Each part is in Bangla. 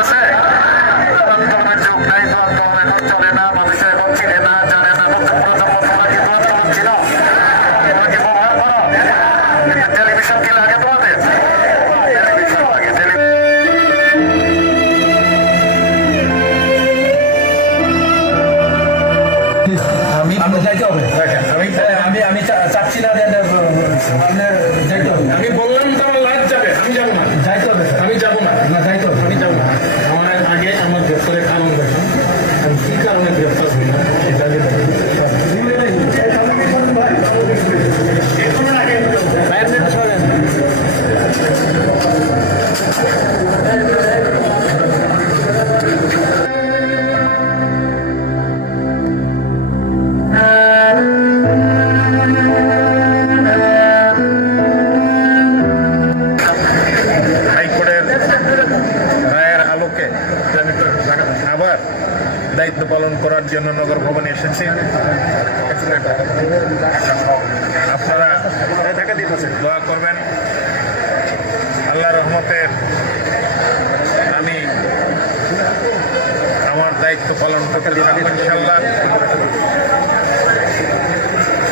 আছে আন্দোলনের যুগ নাই, তো আন্দোলন এখন চলে না, মানুষ এখন চিনে না, জানে না। নতুন প্রজন্ম তোমরা কি আন্দোলন ছিল, তোমরা কি ব্যবহার করো? টেলিভিশন কি লাগে তোমাদের? টেলিভিশন লাগে। আমি যাইতে হবে। আমি চাচ্ছি না যাইতে হবে। আমি বললাম তো আমার লাইফ যাবে, আমি যাবো না। যাইতে হবে, আমি যাবো না। না যাইতে হবে। আমি যাবো না। আমার আগে আমার গ্রেফতারের কারণ দেখুন, আমি কি কারণে গ্রেফতার হই না সেটা আগে দেখুন। হাইকোর্টের রায়ের আলোকে আমি তো আবার দায়িত্ব পালন করার জন্য নগর ভবনে এসেছি। আপনারা দোয়া করবেন, আল্লাহ রহমতে আমি আমার দায়িত্ব পালন করতে পারব ইনশাআল্লাহ।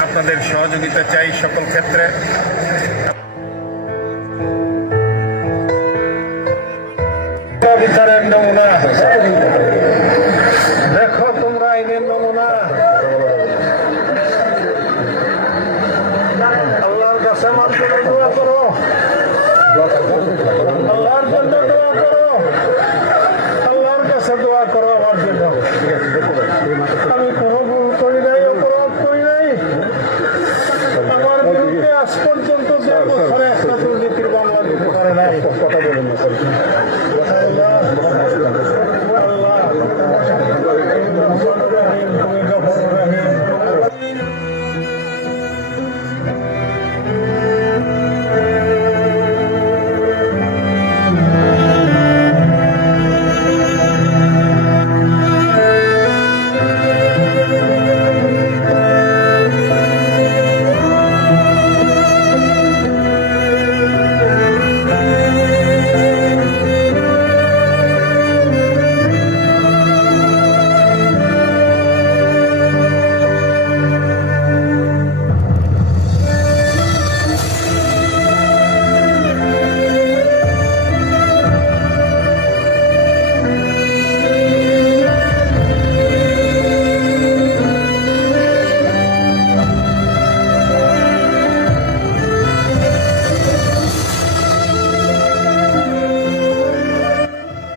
আপনাদের সহযোগিতা চাই সকল ক্ষেত্রে। বিচারের নমুনা দেখো, তোমরা আইনের নমুনা। আল্লাহর কাছে আমার জন্য দোয়া করো, আল্লাহর জন্য দোয়া করো, আল্লাহর কাছে দোয়া করো।